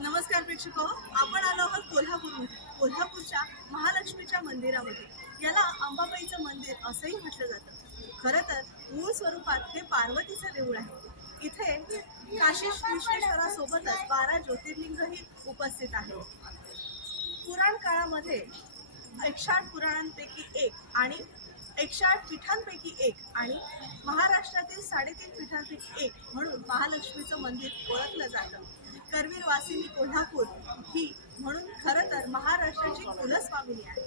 नमस्कार प्रेक्षक हो, आपण आलो आहोत कोल्हापूरमध्ये कोल्हापूरच्या महालक्ष्मीच्या मंदिरामध्ये. याला अंबाबाईचं मंदिर असंही म्हटलं जातं. खरं तर मूळ स्वरूपात हे पार्वतीचं देऊळ आहे. इथे काशी विश्वेश्वरासोबतच बारा ज्योतिर्लिंगही उपस्थित आहे मध्ये एकशे आठ पुराणांपैकी एक आणि एकशे आठ पीठांपैकी एक आणि महाराष्ट्रातील साडेतीन पीठांपैकी एक म्हणून महालक्ष्मीचं मंदिर ओळखलं जातं. करवीर वासिनी कोल्हापूर ही म्हणून खरं तर महाराष्ट्राची कुलस्वामिनी आहे.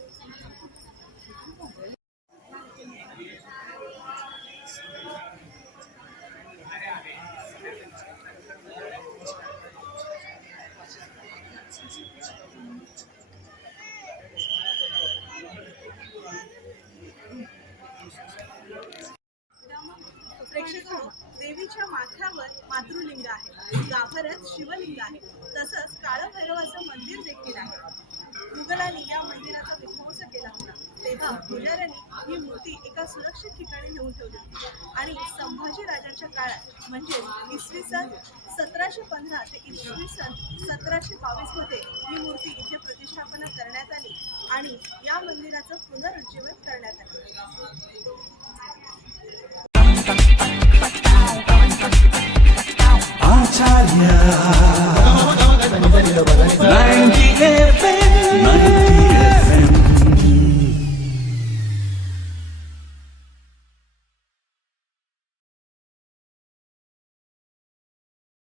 प्रेक्षक देवीच्या माथ्यावर मातृलिंग आहे. गाभाऱ्यात शिवलिंग आहे. तसंच काळभैरवाचं मंदिर देखील आहे. मुघलांनी या मंदिराचा विध्वंस केला होता. तेव्हा पुजाऱ्यांनी ही मूर्ती एका सुरक्षित ठिकाणी नेऊन ठेवली आणि संभाजी राजांच्या काळात म्हणजे इसवी सन सतराशे पंधरा ते इसवी सन सतराशे बावीसमध्ये ही मूर्ती इथे प्रतिष्ठापना करण्यात आली आणि या मंदिराचं पुनरुज्जीवन करण्यात आलं. Yeah.